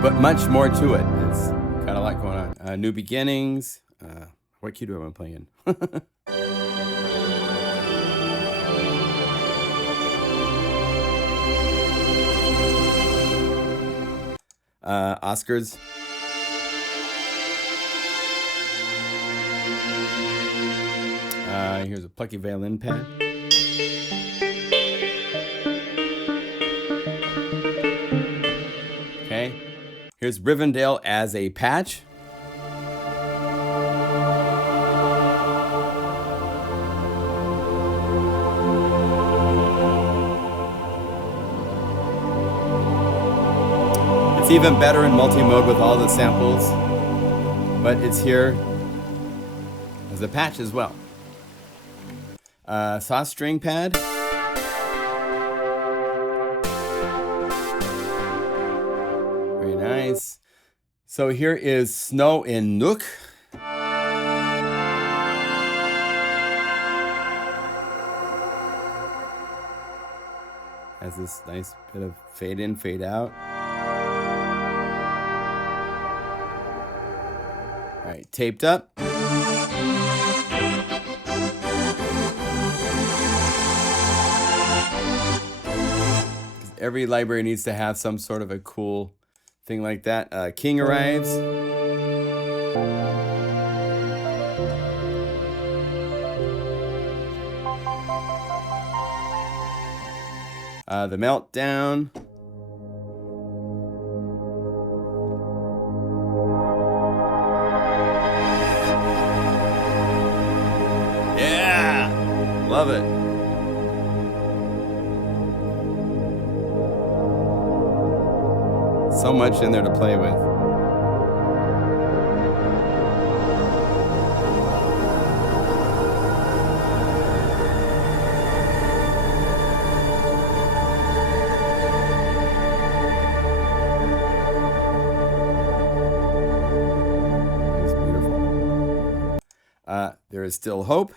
but much more to it. It's got a lot going on. New Beginnings. What key do I want to play in? Oscars. Here's a plucky violin pad. Okay. Here's Rivendell as a patch. It's even better in multi-mode with all the samples, but it's here as a patch as well. Soft string pad. Very nice. So here is Snow in Nook. Has this nice bit of fade in, fade out. All right, taped up. Every library needs to have some sort of a cool thing like that. King arrives. The meltdown. Yeah, love it. So much in there to play with. It's beautiful. There is still hope.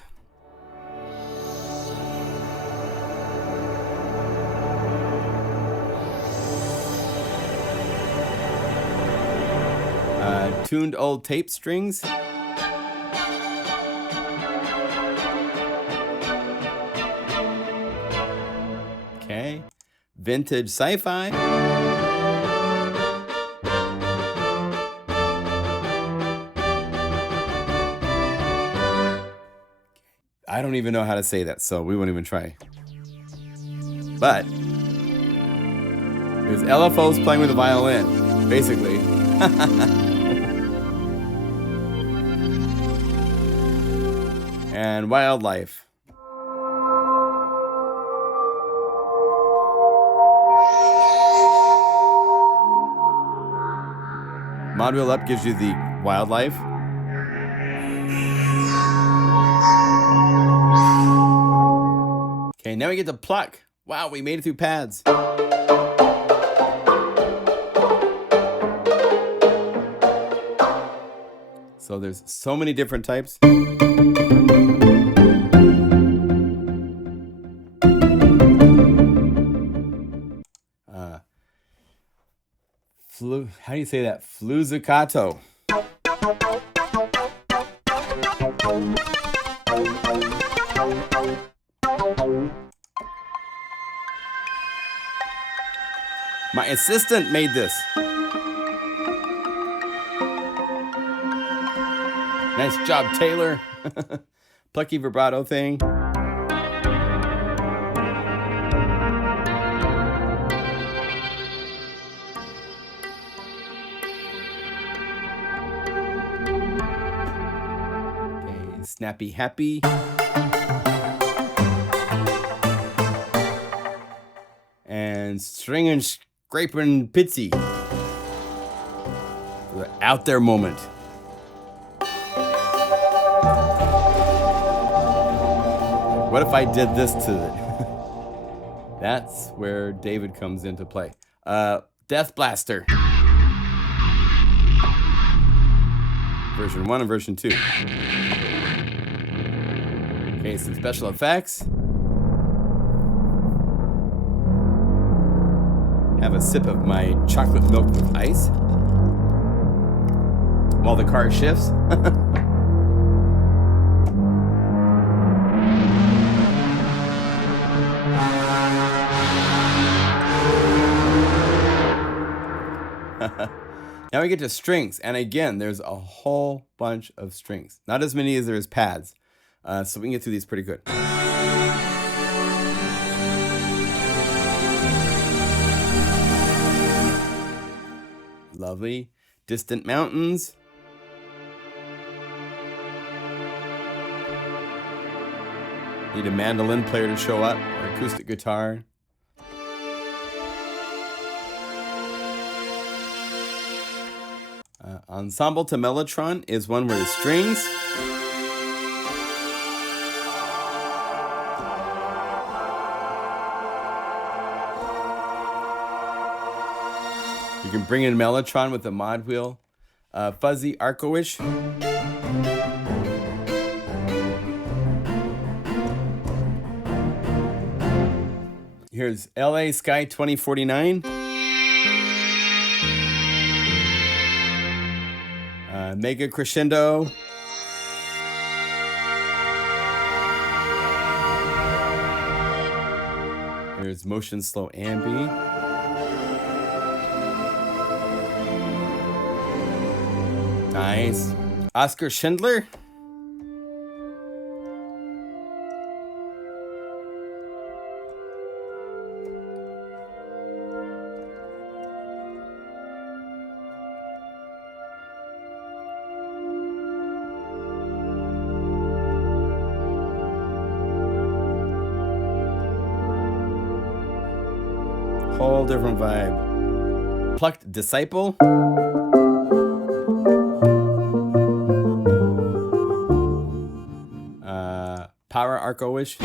Tuned old tape strings. Okay. Vintage sci-fi. I don't even know how to say that, so we won't even try. But there's LFOs playing with a violin, basically. And wildlife. Mod wheel up gives you the wildlife. Okay, now we get to pluck. Wow, we made it through pads. So there's so many different types. How do you say that? Fluzzicato. My assistant made this. Nice job, Taylor. Plucky vibrato thing. Okay, snappy happy. And string and scraping pitsy. For the out there moment. What if I did this to it? That's where David comes into play. Death Blaster. Version 1 and version 2. Okay, some special effects. Have a sip of my chocolate milk with ice while the car shifts. Now we get to strings, and again, there's a whole bunch of strings. Not as many as there is pads, so we can get through these pretty good. Lovely. Distant mountains. Need a mandolin player to show up, or acoustic guitar. Ensemble to Mellotron is one where the strings. You can bring in Mellotron with the mod wheel. Fuzzy Arcoish. Here's LA Sky 2049. Mega Crescendo. Here's Motion Slow Ambi. Nice. Oscar Schindler. Whole different vibe. Plucked Disciple. Power Arco-ish.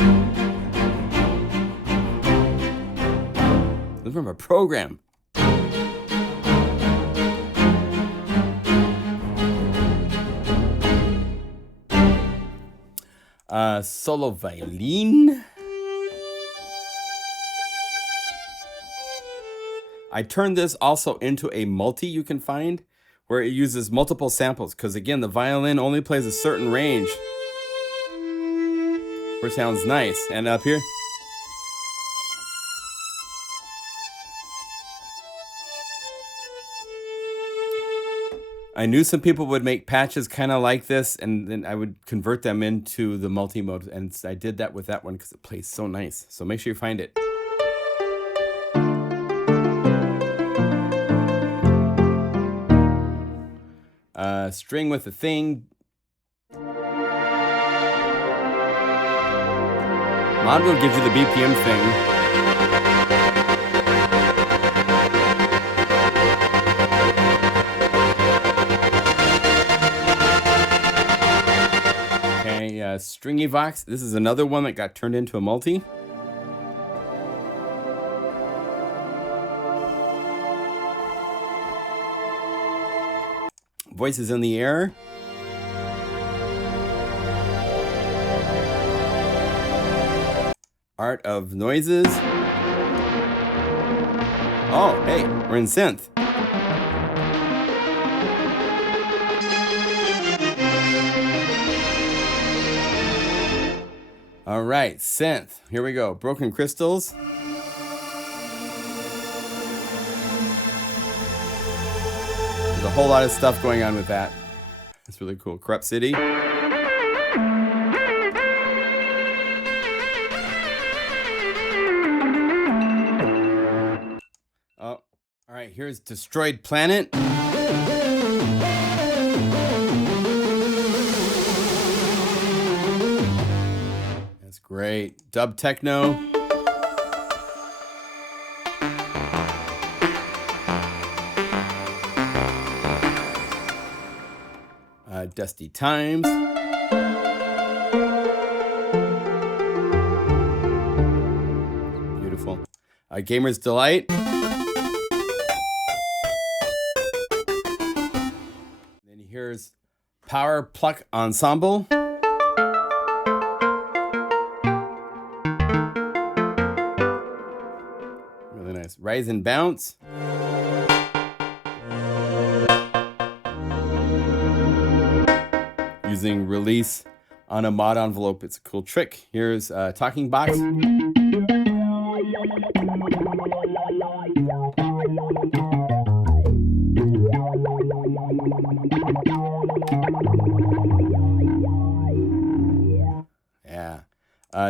This from a program. Solo Violin. I turned this also into a multi you can find where it uses multiple samples because again the violin only plays a certain range. Which sounds nice. And up here. I knew some people would make patches kind of like this, and then I would convert them into the multi-mode, and I did that with that one because it plays so nice. So make sure you find it. String with a thing. Module gives you the BPM thing. Okay, Stringy Vox. This is another one that got turned into a multi. Voices in the Air. Art of Noises. Oh, hey, we're in synth. All right, synth. Here we go. Broken Crystals. There's a whole lot of stuff going on with that. That's really cool. Corrupt City. All right, here's Destroyed Planet. That's great. Dub Techno. Dusty Times. Beautiful. Gamer's Delight. Here's Power Pluck Ensemble. Really nice. Rise and Bounce. Using Release on a mod envelope. It's a cool trick. Here's Talking Box.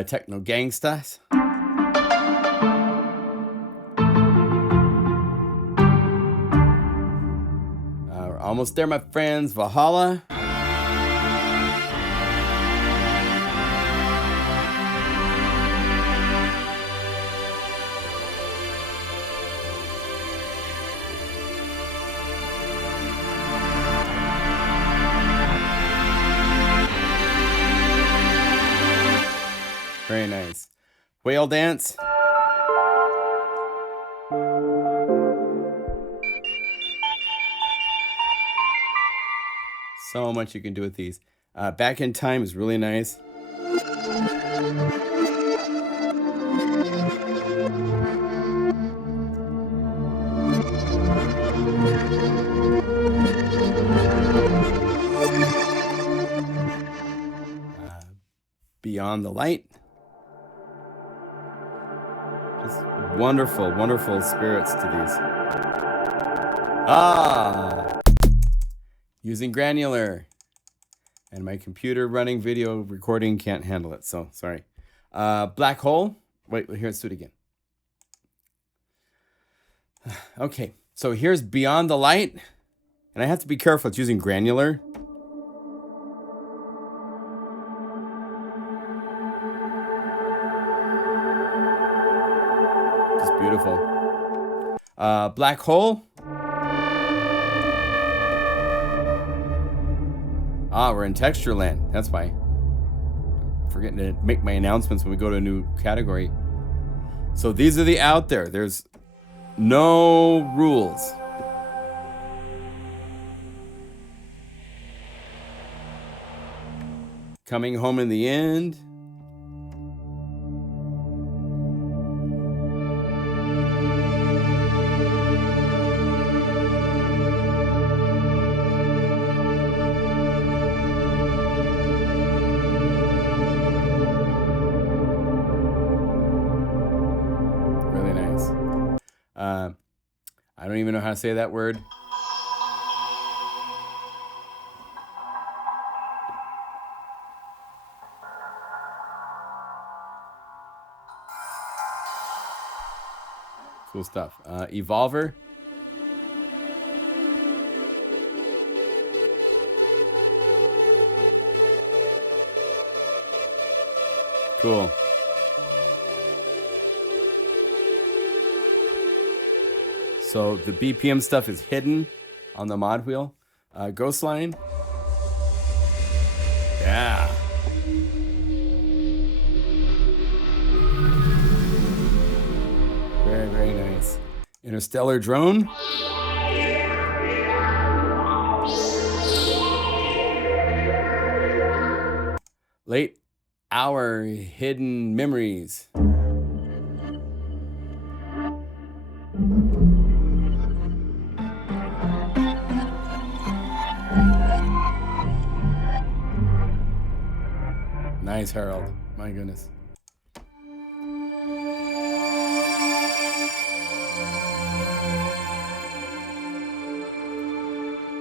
Techno Gangstas. We're almost there, my friends. Valhalla. Very nice. Whale Dance. So much you can do with these. Back in Time is really nice. Beyond the Light. Just wonderful, wonderful spirits to these. Using granular. And my computer running video recording can't handle it, so sorry. Black Hole. Wait, here, let's do it again. Okay, so here's Beyond the Light. And I have to be careful, it's using granular. Just beautiful. Black Hole. We're in texture land. That's why. I'm forgetting to make my announcements when we go to a new category. So these are the out there. There's no rules. Coming Home in the End. Really nice. I don't even know how to say that word. Cool stuff. Evolver. Cool. So the BPM stuff is hidden on the mod wheel. Ghostline. Yeah. Very, very nice. Interstellar Drone. Late Hour Hidden Memories. Nice, Harold. My goodness.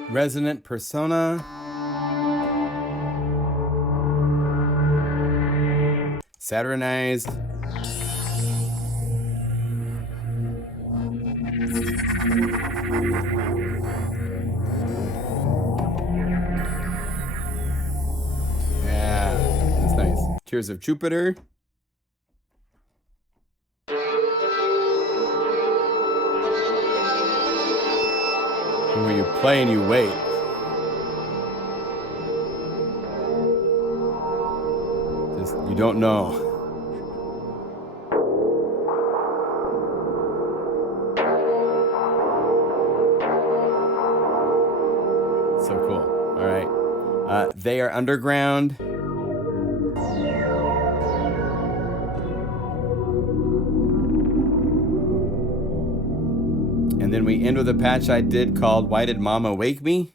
Resonant Persona. Saturnized. Yeah, that's nice. Tears of Jupiter. And when you play and you wait. Just, you don't know. So cool. All right. They Are Underground. And then we end with a patch I did called Why Did Mama Wake Me?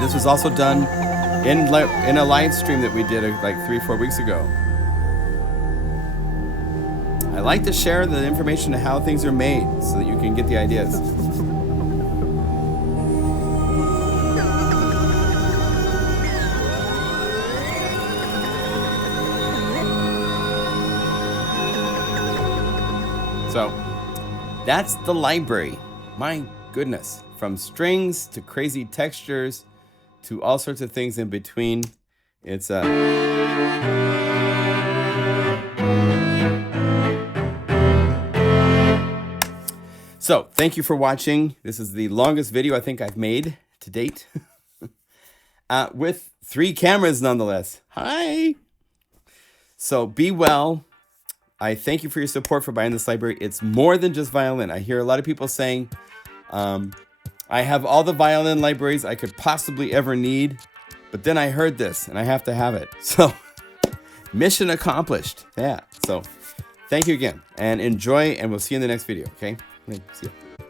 This was also done in a live stream that we did like 3-4 weeks ago. I like to share the information of how things are made so that you can get the ideas. So that's the library. My goodness. From strings to crazy textures to all sorts of things in between. It's So thank you for watching. This is the longest video I think I've made to date. With 3 cameras nonetheless. Hi. So be well. I thank you for your support for buying this library. It's more than just violin. I hear a lot of people saying, I have all the violin libraries I could possibly ever need, but then I heard this and I have to have it. So mission accomplished. Yeah. So thank you again and enjoy, and we'll see you in the next video. Okay. See you.